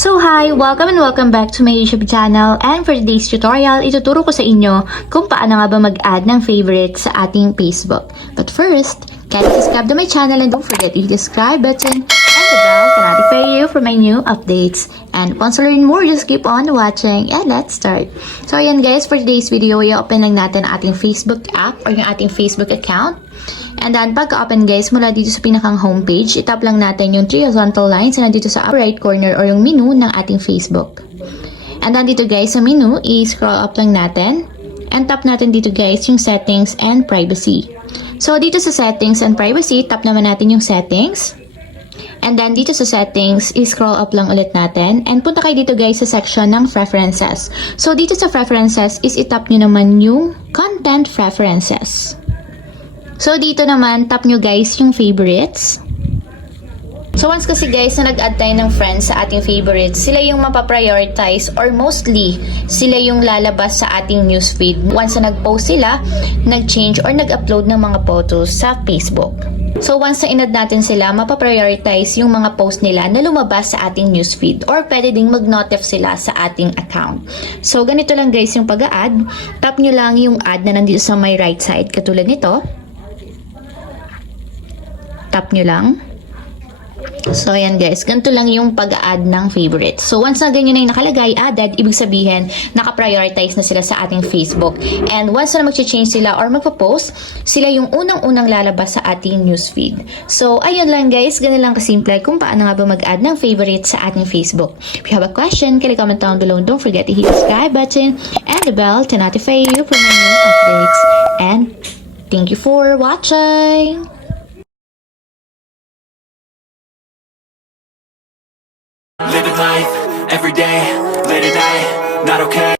So hi! Welcome and welcome back to my YouTube channel, and for today's tutorial, ituturo ko sa inyo kung paano nga ba mag-add ng favorites sa ating Facebook. But first, kindly subscribe to my channel and don't forget to hit the subscribe button and the bell to notify you for my new updates. And once you learn more, just keep on watching and let's start. So ayan guys, for today's video, i-open lang natin ang ating Facebook app or yung ating Facebook account. And then, pagka-open guys, mula dito sa pinakang homepage, itap lang natin yung 3 horizontal lines na nandito sa upper right corner or yung menu ng ating Facebook. And then dito guys, sa menu, i-scroll up lang natin. And tap natin dito guys yung settings and privacy. So, dito sa settings and privacy, tap naman natin yung settings. And then, dito sa settings, i-scroll up lang ulit natin. And punta kayo dito guys sa section ng preferences. So, dito sa preferences, is itap nyo naman yung content preferences. So, dito naman, tap nyo guys yung favorites. So, once kasi guys na nag-add tayo ng friends sa ating favorites, sila yung mapaprioritize or mostly, sila yung lalabas sa ating newsfeed. Once na nag-post sila, nag-change or nag-upload ng mga photos sa Facebook. So, once na in-add natin sila, mapaprioritize yung mga post nila na lumabas sa ating newsfeed or pwede ding mag-notif sila sa ating account. So, ganito lang guys yung pag-add. Tap nyo lang yung add na nandito sa my right side, katulad nito. Tap nyo lang. So, ayan guys. Ganito lang yung pag-add ng favorites. So, once na ganyan na yung nakalagay, added, ibig sabihin, nakaprioritize na sila sa ating Facebook. And once na mag-change sila or magpo-post, sila yung unang-unang lalabas sa ating newsfeed. So, ayun lang guys. Ganun lang kasimple kung paano nga ba mag-add ng favorites sa ating Facebook. If you have a question, can you comment down below. Don't forget to hit the subscribe button and the bell to notify you for my new updates. And thank you for watching! Living life, every day, late at night, not okay.